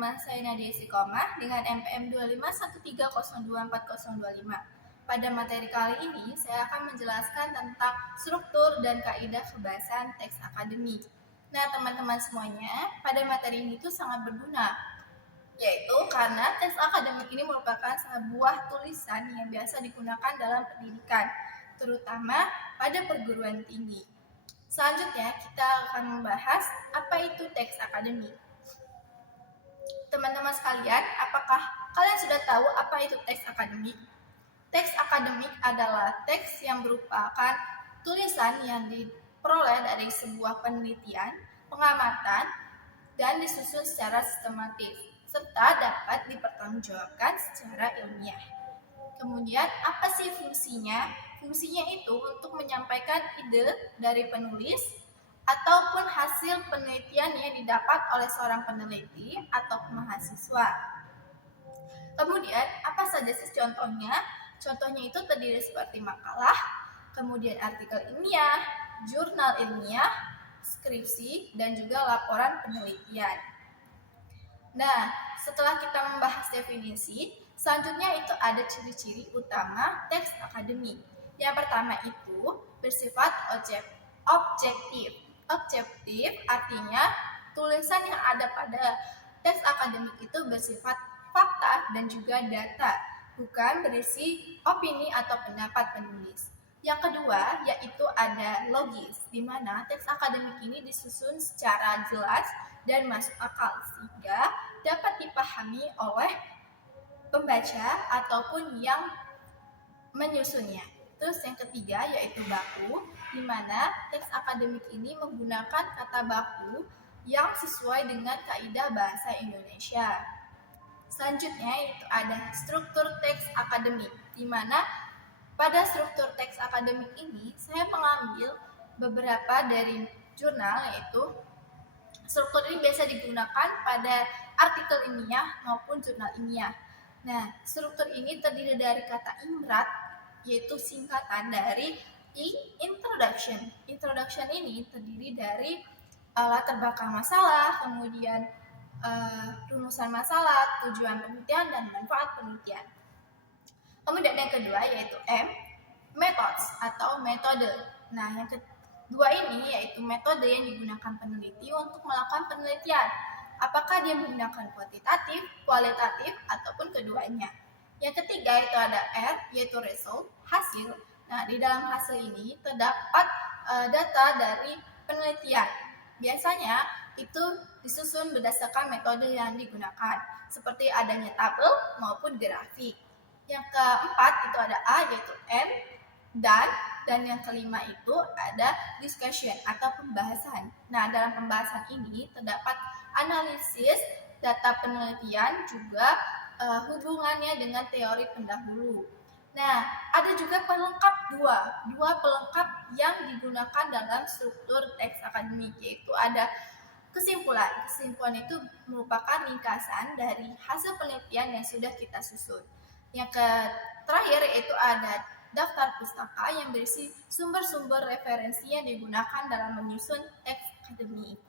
nama saya Nadia Istiqomah dengan NPM 25130240025. Pada materi kali ini, saya akan menjelaskan tentang struktur dan kaidah kebahasaan teks akademik. Nah, teman-teman semuanya, pada materi ini tuh sangat berguna, yaitu karena teks akademik ini merupakan sebuah tulisan yang biasa digunakan dalam pendidikan, terutama pada perguruan tinggi. Selanjutnya, kita akan membahas apa itu teks akademik. Teman-teman sekalian, apakah kalian sudah tahu apa itu teks akademik? Teks akademik adalah teks yang merupakan tulisan yang diperoleh dari sebuah penelitian, pengamatan, dan disusun secara sistematis, serta dapat dipertanggungjawabkan secara ilmiah. Kemudian, apa sih fungsinya? Fungsinya itu untuk menyampaikan ide dari penulis ataupun hasil penelitian yang didapat oleh seorang peneliti atau mahasiswa. Kemudian, apa saja sih contohnya? Contohnya itu terdiri seperti makalah, kemudian artikel ilmiah, jurnal ilmiah, skripsi, dan juga laporan penelitian. Nah, setelah kita membahas definisi, selanjutnya itu ada ciri-ciri utama teks akademik. Yang pertama itu bersifat objektif. Objektif artinya tulisan yang ada pada teks akademik itu bersifat fakta dan juga data, bukan berisi opini atau pendapat penulis. Yang kedua yaitu ada logis, di mana teks akademik ini disusun secara jelas dan masuk akal sehingga dapat dipahami oleh pembaca ataupun yang menyusunnya. Terus yang ketiga yaitu baku, di mana teks akademik ini menggunakan kata baku yang sesuai dengan kaidah bahasa Indonesia. Selanjutnya yaitu ada struktur teks akademik, di mana pada struktur teks akademik ini saya mengambil beberapa dari jurnal, yaitu struktur ini biasa digunakan pada artikel ilmiah maupun jurnal ilmiah. Nah, struktur ini terdiri dari kata imrat, yaitu singkatan dari introduction. Introduction ini terdiri dari latar belakang masalah, kemudian rumusan masalah, tujuan penelitian, dan manfaat penelitian. Kemudian yang kedua yaitu methods atau metode. Nah, yang kedua ini yaitu metode yang digunakan peneliti untuk melakukan penelitian. Apakah dia menggunakan kuantitatif, kualitatif, ataupun keduanya. Yang ketiga itu ada R, yaitu result, hasil. Nah, di dalam hasil ini terdapat data dari penelitian. Biasanya itu disusun berdasarkan metode yang digunakan, seperti adanya tabel maupun grafik. Yang keempat itu ada A, yaitu N, dan yang kelima itu ada discussion atau pembahasan. Nah, dalam pembahasan ini terdapat analisis data penelitian, juga hubungannya dengan teori pendahulu. Nah, ada juga pelengkap dua pelengkap yang digunakan dalam struktur teks akademik, yaitu ada kesimpulan. Kesimpulan itu merupakan ringkasan dari hasil penelitian yang sudah kita susun. Yang terakhir yaitu ada daftar pustaka yang berisi sumber-sumber referensi yang digunakan dalam menyusun teks akademik.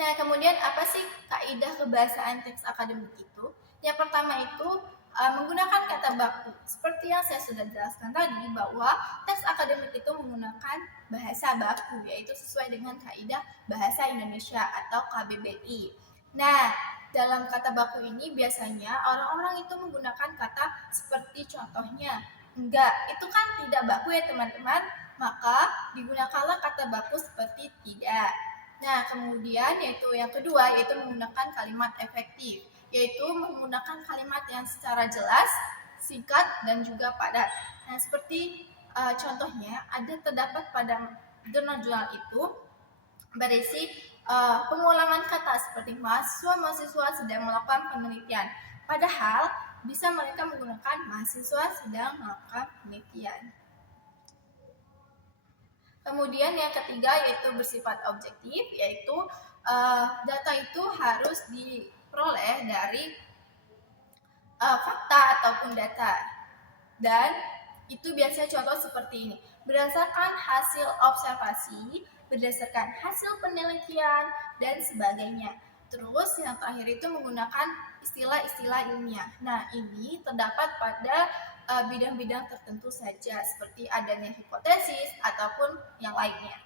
Nah, kemudian apa sih kaidah kebahasaan teks akademik itu? Yang pertama itu menggunakan kata baku. Seperti yang saya sudah jelaskan tadi, bahwa teks akademik itu menggunakan bahasa baku, yaitu sesuai dengan kaidah bahasa Indonesia atau KBBI. Nah, dalam kata baku ini biasanya orang-orang itu menggunakan kata seperti contohnya, enggak, itu kan tidak baku ya teman-teman, maka digunakanlah kata baku seperti tidak. Nah, kemudian yaitu yang kedua yaitu menggunakan kalimat efektif, yaitu menggunakan kalimat yang secara jelas, singkat, dan juga padat. Nah, seperti contohnya terdapat pada jurnal-jurnal itu berisi pengulangan kata seperti mahasiswa sedang melakukan penelitian. Padahal bisa mereka menggunakan mahasiswa sedang melakukan penelitian. Kemudian yang ketiga yaitu bersifat objektif, yaitu data itu harus diperoleh dari fakta ataupun data. Dan itu biasanya contoh seperti ini. Berdasarkan hasil observasi, berdasarkan hasil penelitian, dan sebagainya. Terus yang terakhir itu menggunakan istilah-istilah ilmiah. Nah, ini terdapat pada bidang-bidang tertentu saja, seperti adanya hipotesis ataupun yang lainnya.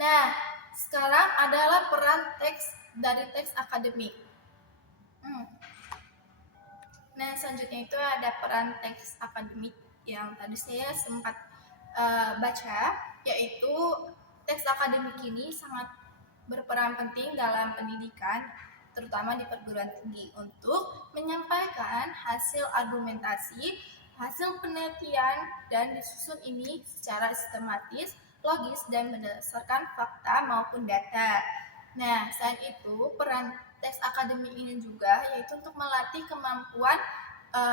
Nah, sekarang adalah peran teks dari teks akademik. Nah, selanjutnya itu ada peran teks akademik yang tadi saya sempat baca, yaitu teks akademik ini sangat berperan penting dalam pendidikan, terutama di perguruan tinggi, untuk menyampaikan hasil argumentasi, hasil penelitian, dan disusun ini secara sistematis, logis, dan berdasarkan fakta maupun data. Nah, selain itu, peran teks akademik ini juga yaitu untuk melatih kemampuan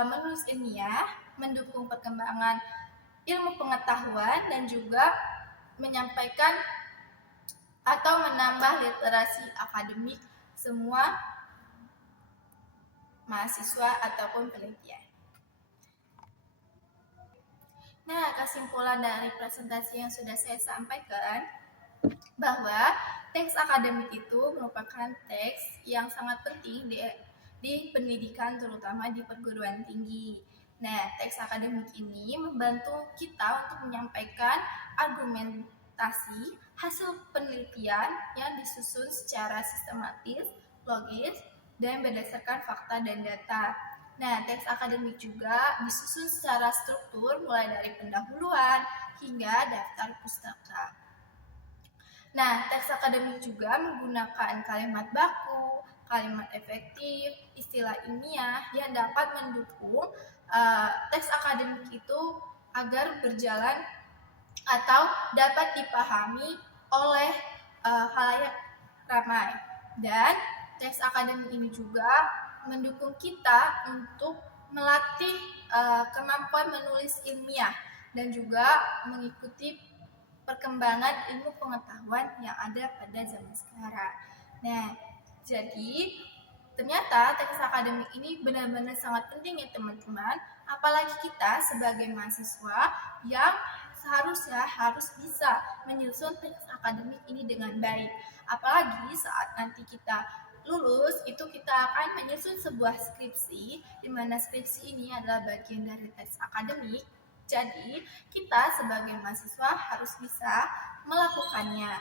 menulis ilmiah, mendukung perkembangan ilmu pengetahuan, dan juga menyampaikan atau menambah literasi akademik semua mahasiswa ataupun penelitian. Nah, kesimpulan dari presentasi yang sudah saya sampaikan bahwa teks akademik itu merupakan teks yang sangat penting di pendidikan, terutama di perguruan tinggi. Nah, teks akademik ini membantu kita untuk menyampaikan argumentasi hasil penelitian yang disusun secara sistematis, logis, dan berdasarkan fakta dan data. Nah, teks akademik juga disusun secara struktur mulai dari pendahuluan hingga daftar pustaka. Nah, teks akademik juga menggunakan kalimat baku, kalimat efektif, istilah ilmiah yang dapat mendukung teks akademik itu agar berjalan atau dapat dipahami oleh khalayak ramai. Dan teks akademik ini juga mendukung kita untuk melatih kemampuan menulis ilmiah dan juga mengikuti perkembangan ilmu pengetahuan yang ada pada zaman sekarang. Nah, jadi ternyata teks akademik ini benar-benar sangat penting ya teman-teman, apalagi kita sebagai mahasiswa yang seharusnya harus bisa menyusun teks akademik ini dengan baik. Apalagi saat nanti kita lulus, itu kita akan menyusun sebuah skripsi, di mana skripsi ini adalah bagian dari teks akademik. Jadi, kita sebagai mahasiswa harus bisa melakukannya.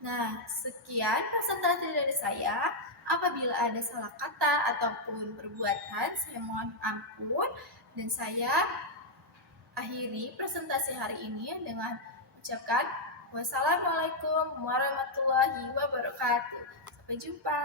Nah, sekian presentasi dari saya. Apabila ada salah kata ataupun perbuatan, saya mohon ampun. Dan saya akhiri presentasi hari ini dengan ucapkan wassalamualaikum warahmatullahi wabarakatuh. Sampai jumpa.